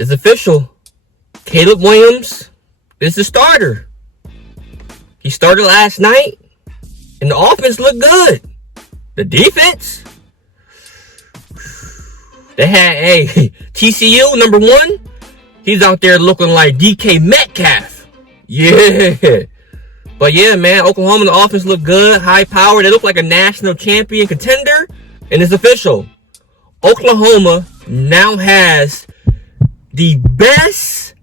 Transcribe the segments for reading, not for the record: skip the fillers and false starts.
It's official. Caleb Williams is the starter. He started last night, and the offense looked good. The defense, they had TCU number 1. He's out there looking like DK Metcalf. Yeah. But yeah, man, Oklahoma, the offense looked good, high power. They look like a national champion contender. And it's official. Oklahoma now has the best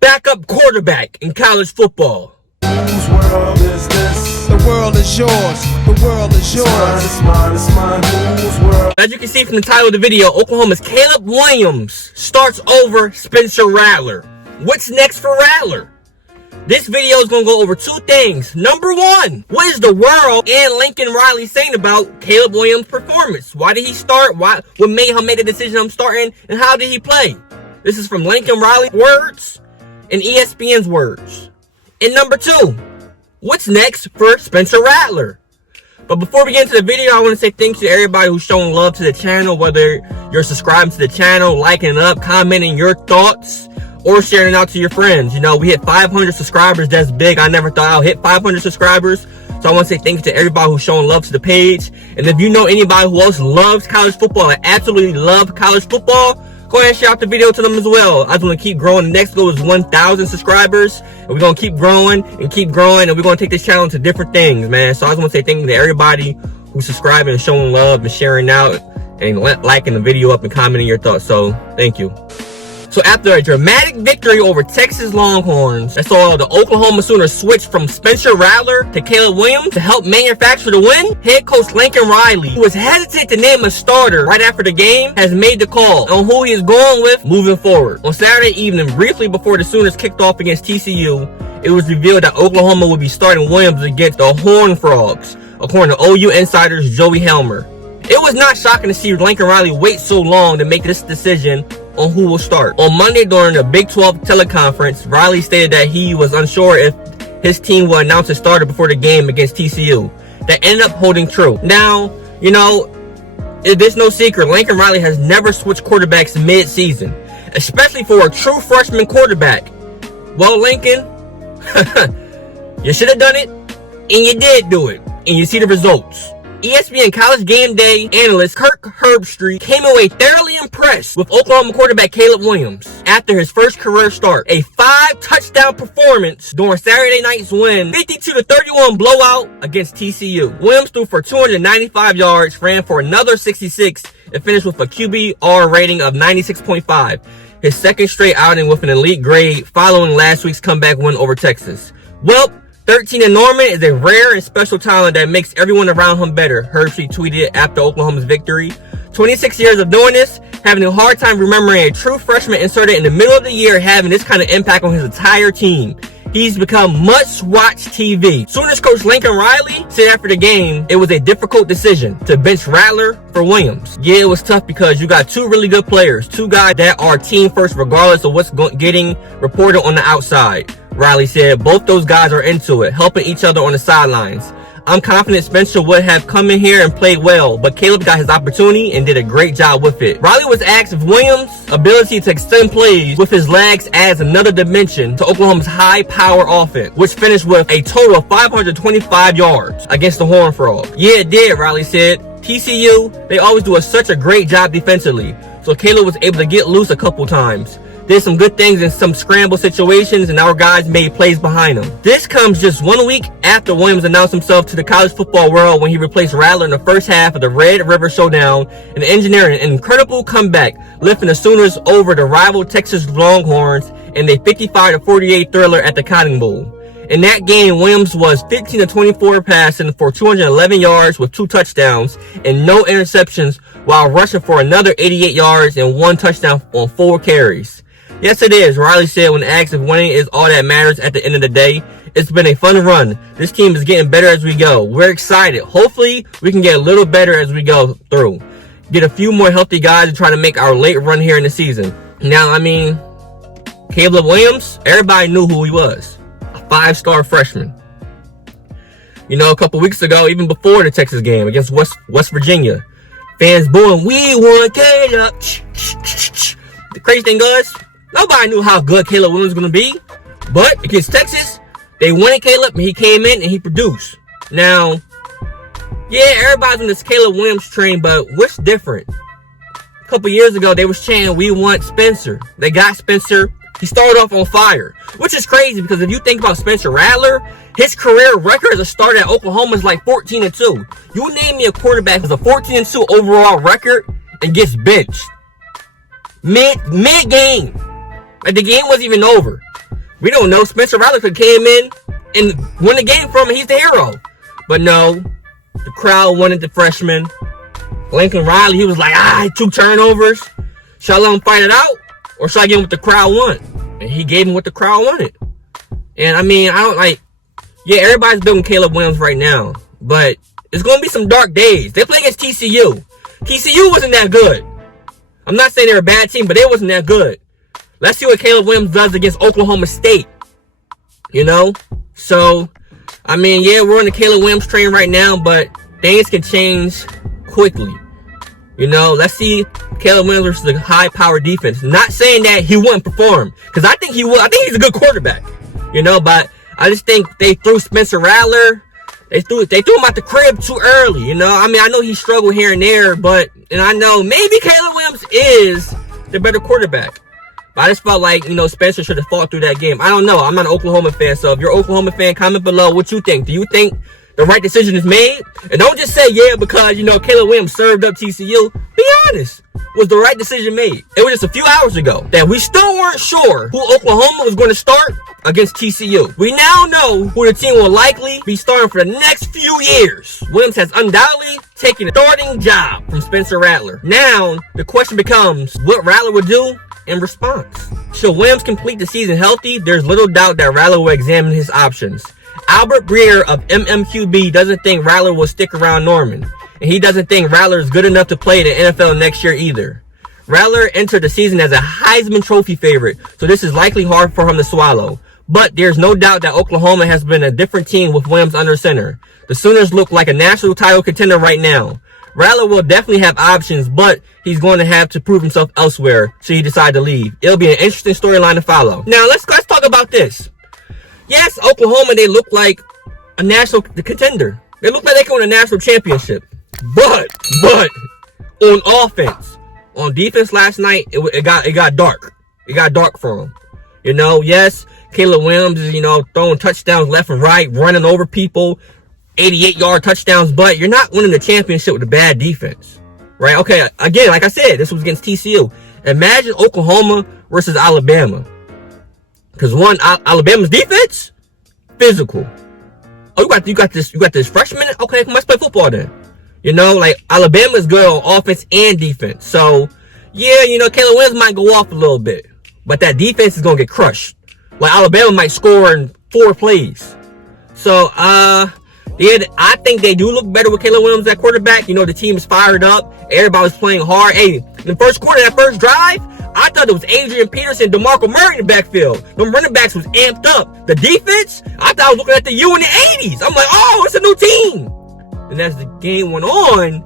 backup quarterback in college football. Whose world is this? The world is yours. The world is yours. It's mine. Whose world? As you can see from the title of the video, Oklahoma's Caleb Williams starts over Spencer Rattler. What's next for Rattler? This video is going to go over 2 things. Number 1, what is the world and Lincoln Riley saying about Caleb Williams' performance? Why did he start? What made him make the decision I'm starting? And how did he play? This is from Lincoln Riley's words and ESPN's words. And number 2, what's next for Spencer Rattler? But before we get into the video, I want to say thanks to everybody who's showing love to the channel, whether you're subscribing to the channel, liking it up, commenting your thoughts, or sharing it out to your friends. You know, we hit 500 subscribers. That's big. I never thought I'll hit 500 subscribers. So I want to say thank you to everybody who's showing love to the page. And if you know anybody who else loves college football and absolutely love college football, go ahead and share out the video to them as well. I just want to keep growing. The next goal is 1,000 subscribers. And we're going to keep growing. And we're going to take this channel to different things, man. So I just want to say thank you to everybody who's subscribing and showing love and sharing out and liking the video up and commenting your thoughts. So thank you. So after a dramatic victory over Texas Longhorns that saw the Oklahoma Sooners switch from Spencer Rattler to Caleb Williams to help manufacture the win, head coach Lincoln Riley, who was hesitant to name a starter right after the game, has made the call on who he is going with moving forward. On Saturday evening, briefly before the Sooners kicked off against TCU, it was revealed that Oklahoma would be starting Williams against the Horned Frogs, according to OU insiders Joey Helmer. It was not shocking to see Lincoln Riley wait so long to make this decision on who will start. On Monday during the Big 12 teleconference, Riley stated that he was unsure if his team will announce a starter before the game against TCU. That ended up holding true. Now, you know, there's no secret, Lincoln Riley has never switched quarterbacks mid-season, especially for a true freshman quarterback. Well, Lincoln, you should have done it, and you did do it, and you see the results. ESPN College Game Day analyst Kirk Herbstreit came away thoroughly impressed with Oklahoma quarterback Caleb Williams after his first career start. A 5-touchdown performance during Saturday night's win, 52-31 blowout against TCU. Williams threw for 295 yards, ran for another 66, and finished with a QBR rating of 96.5. His second straight outing with an elite grade following last week's comeback win over Texas. Well, 13 in Norman is a rare and special talent that makes everyone around him better, Hershey tweeted after Oklahoma's victory. 26 years of doing this, having a hard time remembering a true freshman inserted in the middle of the year having this kind of impact on his entire team. He's become must-watch TV. Sooners coach Lincoln Riley said after the game, it was a difficult decision to bench Rattler for Williams. Yeah, it was tough because you got 2 really good players, 2 guys that are team first regardless of what's getting reported on the outside. Riley said both those guys are into it, helping each other on the sidelines. I'm confident Spencer would have come in here and played well, but Caleb got his opportunity and did a great job with it. Riley was asked if Williams' ability to extend plays with his legs adds another dimension to Oklahoma's high-power offense, which finished with a total of 525 yards against the Horned Frogs. Yeah, it did, Riley said. TCU, they always do such a great job defensively, so Caleb was able to get loose a couple times. Did some good things in some scramble situations, and our guys made plays behind him. This comes just 1 week after Williams announced himself to the college football world when he replaced Rattler in the first half of the Red River Showdown and engineered an incredible comeback, lifting the Sooners over the rival Texas Longhorns in a 55-48 thriller at the Cotton Bowl. In that game, Williams was 15-24 passing for 211 yards with 2 touchdowns and no interceptions, while rushing for another 88 yards and 1 touchdown on 4 carries. Yes, it is, Riley said when asked if winning is all that matters at the end of the day. It's been a fun run. This team is getting better as we go. We're excited. Hopefully, we can get a little better as we go through. Get a few more healthy guys and try to make our late run here in the season. Now, I mean, Caleb Williams, everybody knew who he was. A 5-star freshman. You know, a couple weeks ago, even before the Texas game against West Virginia, fans booing, "We want Caleb." the crazy thing is, nobody knew how good Caleb Williams was going to be. But against Texas, they wanted Caleb, and he came in and he produced. Now, yeah, everybody's on this Caleb Williams train, but what's different? A couple years ago, they was chanting, we want Spencer. They got Spencer. He started off on fire, which is crazy because if you think about Spencer Rattler, his career record as a starter at Oklahoma is like 14-2. You name me a quarterback with a 14-2 overall record and gets benched mid-game. Like the game wasn't even over. We don't know. Spencer Rattler could came in and won the game from him. He's the hero. But no, the crowd wanted the freshman. Lincoln Riley, he was like, 2 turnovers. Should I let him fight it out? Or should I give him what the crowd want? And he gave him what the crowd wanted. And I mean, yeah, everybody's building Caleb Williams right now. But it's going to be some dark days. They play against TCU. TCU wasn't that good. I'm not saying they're a bad team, but they wasn't that good. Let's see what Caleb Williams does against Oklahoma State. You know? So, I mean, yeah, we're on the Caleb Williams train right now, but things can change quickly. You know, let's see Caleb Williams versus the high-powered defense. Not saying that he wouldn't perform, because I think he will. I think he's a good quarterback. You know, but I just think they threw Spencer Rattler. They threw him out the crib too early. You know, I mean, I know he struggled here and there, and I know maybe Caleb Williams is the better quarterback. But I just felt like, you know, Spencer should have fought through that game. I don't know. I'm not an Oklahoma fan, so if you're an Oklahoma fan, comment below what you think. Do you think the right decision is made? And don't just say, yeah, because, you know, Caleb Williams served up TCU. Be honest. Was the right decision made? It was just a few hours ago that we still weren't sure who Oklahoma was going to start against TCU. We now know who the team will likely be starting for the next few years. Williams has undoubtedly taken a starting job from Spencer Rattler. Now, the question becomes what Rattler would do in response. Should Williams complete the season healthy, there's little doubt that Rattler will examine his options. Albert Breer of MMQB doesn't think Rattler will stick around Norman, and he doesn't think Rattler is good enough to play in the NFL next year either. Rattler entered the season as a Heisman Trophy favorite, so this is likely hard for him to swallow. But there's no doubt that Oklahoma has been a different team with Williams under center. The Sooners look like a national title contender right now. Rattler will definitely have options, but he's going to have to prove himself elsewhere should he decide to leave. It'll be an interesting storyline to follow. Now, let's talk about this. Yes, Oklahoma, they look like a national contender. They look like they can win a national championship. But, on offense, on defense last night, it got dark. It got dark for them. You know, yes, Caleb Williams is, you know, throwing touchdowns left and right, running over people, 88-yard touchdowns, but you're not winning the championship with a bad defense. Right? Okay, again, like I said, this was against TCU. Imagine Oklahoma versus Alabama. Because one, Alabama's defense, physical. Oh, you got this freshman? Okay, let's play football then. You know, like, Alabama's good on offense and defense. So, yeah, you know, Caleb Williams might go off a little bit. But that defense is going to get crushed. Like, Alabama might score in 4 plays. So, yeah, I think they do look better with Caleb Williams at quarterback. You know, the team is fired up. Everybody's playing hard. Hey, in the first quarter, that first drive, I thought it was Adrian Peterson, DeMarco Murray in the backfield. Them running backs was amped up. The defense, I thought I was looking at the U in the 80s. I'm like, oh, it's a new team. And as the game went on,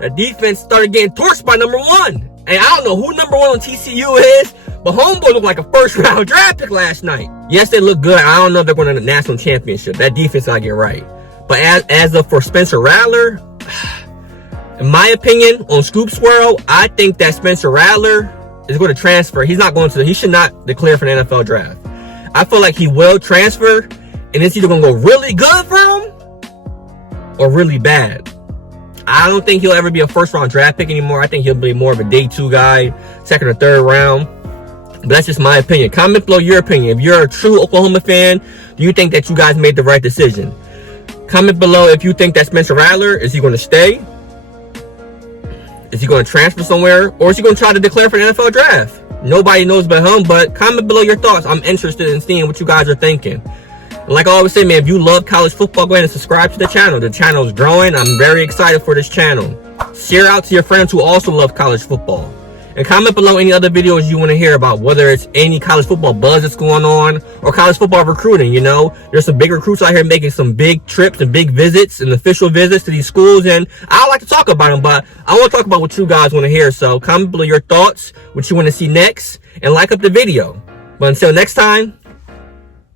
the defense started getting torched by number 1. And I don't know who number 1 on TCU is, but homeboy looked like a first-round draft pick last night. Yes, they look good. I don't know if they're going to the national championship. That defense got to get right. But as for Spencer Rattler, in my opinion, on Scoop Swirl, I think that Spencer Rattler is going to transfer. He should not declare for the NFL draft. I feel like he will transfer, and it's either going to go really good for him or really bad. I don't think he'll ever be a first-round draft pick anymore. I think he'll be more of a day 2 guy, second or third round. But that's just my opinion. Comment below your opinion. If you're a true Oklahoma fan, do you think that you guys made the right decision? Comment below if you think that Spencer Rattler, is he going to stay? Is he going to transfer somewhere? Or is he going to try to declare for the NFL draft? Nobody knows but him, but comment below your thoughts. I'm interested in seeing what you guys are thinking. And like I always say, man, if you love college football, go ahead and subscribe to the channel. The channel is growing. I'm very excited for this channel. Share out to your friends who also love college football. And comment below any other videos you want to hear about, whether it's any college football buzz that's going on or college football recruiting. You know, there's some big recruits out here making some big trips and big visits and official visits to these schools. And I like to talk about them, but I want to talk about what you guys want to hear. So comment below your thoughts, what you want to see next, and like up the video. But until next time,